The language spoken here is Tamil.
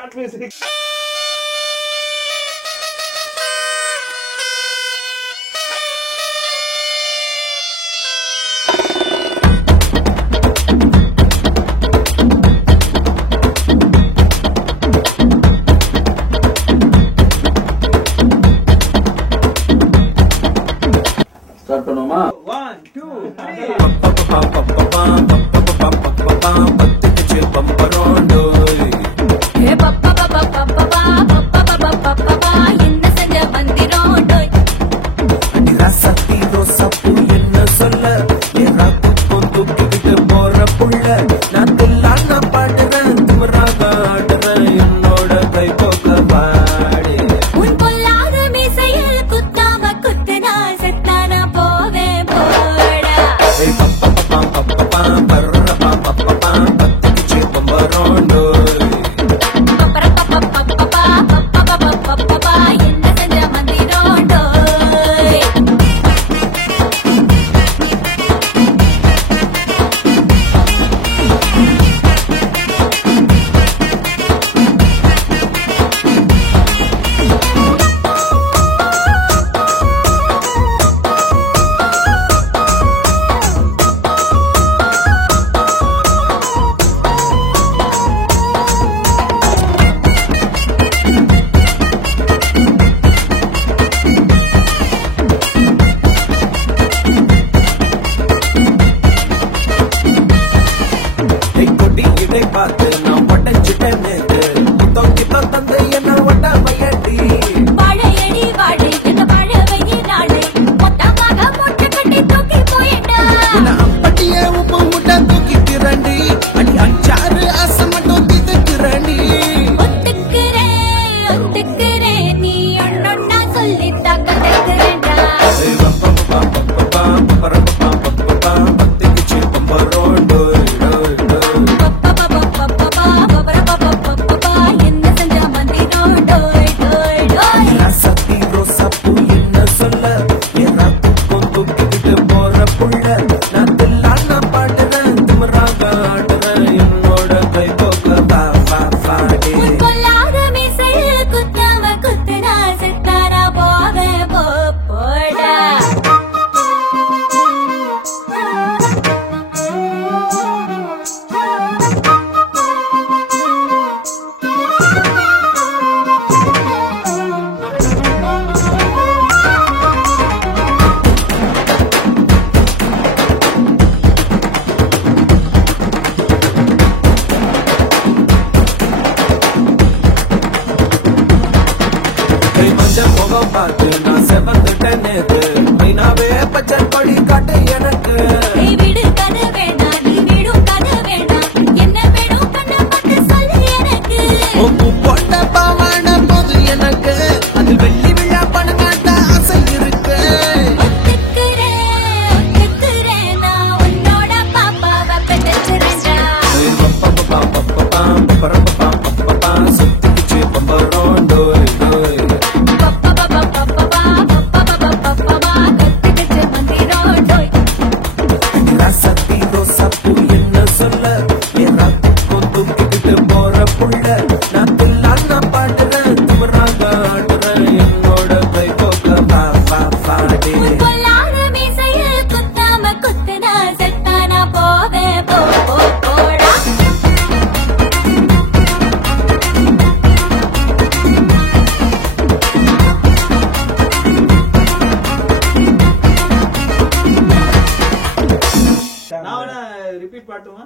Start music. Start பண்ணுமா? 1 2 3 பத்துக்கு பம்பரோண்டோ ஏ பப்பா பப்பா பப்பா பப்பா பப்பா என்ன செஞ்ச வந்திரோண்டோ அடி ரசத்தி ரோசப்பு என்ன சொல்ல ஏறாத்து தூக்கிட்டு போற புள்ள நான் துல்லான பாடுறேன் திமிராக ஆடுறேன் என்னோட கை போக்க பாடு உன் பொல்லாத மீசையில் குத்தாம குத்துனா செத்தானா போவே போடா பப்பா பர்ரப்பா பப்பா பத்துக்கு பம்பரோண்டோ பப்பா என்ன செஞ்ச வந்திரோண்டோ கொடி இதை பார்த்து நான் படைச்சிட்டேன் கிட்ட தந்து என்ன ஒட்ட மையடி வாழையடி வாழை இந்த பழவையே நாளை மொத்தமாக மூட்டை கட்டி தூக்கி போயிட்டா அப்படியே உப்பு முட்டை தூக்கி திரண்டி அடி அஞ்சாறு ஆசை மட்டும் திறண்டி ஒத்துக்கிறேன் நீ ஒன்னொன்னா சொல்லி தக்கறேன்டா பத்துக்கு பம்பரோண்டோ என்ன செஞ்ச வந்திரோண்டோ சத்தி ரோசப்பு என்ன சொல்ல ஏறாத்துக்கும் தூக்கிட்டு போற புள்ள நான் தில்லான பாடுறேன் திமிராக ஆடுறேன் என்னோட கை போக்க பாடு பொல்லாத மீசையில் குத்தாம குத்துனா செத்தாரா போவே போடா கை மஞ்சள் முகம் பார்த்து நான் செவந்துட்டேன் நேத்து மைனாவே பச்சை கொடி காட்டு எனக்கு நீ விடு கதை வேண்டாம் நீ விடும் கதை வேண்டாம் என்ன வேணும் கண்ணை பார்த்து சொல்லு எனக்கு உப்பு போட்ட பாவாட போது எனக்கு அது வெள்ளி விழா பணங்காட்ட ஆசை இருக்கு ஒத்துக்கிறேன் நான் உன்னோட பாப்பாவை பெற்றேன்டா சுத்திச்சு பம்பரோண்டோ கத்துக்கிட்டு வந்திரோண்டோ சத்தி ரோசப்பு என்ன சொல்ல ஏறாத்துக்கும் தூக்கிட்டு போற புள்ள நான் தில்லான பாடுறேன் திமிராக ஆடுறேன் என்னோட கை போக்க பாடு பொல்லாத மீசையில் குத்தாம குத்துனா செத்தானா போவே போடா நான் ரிப்பீட் பாட்டுமா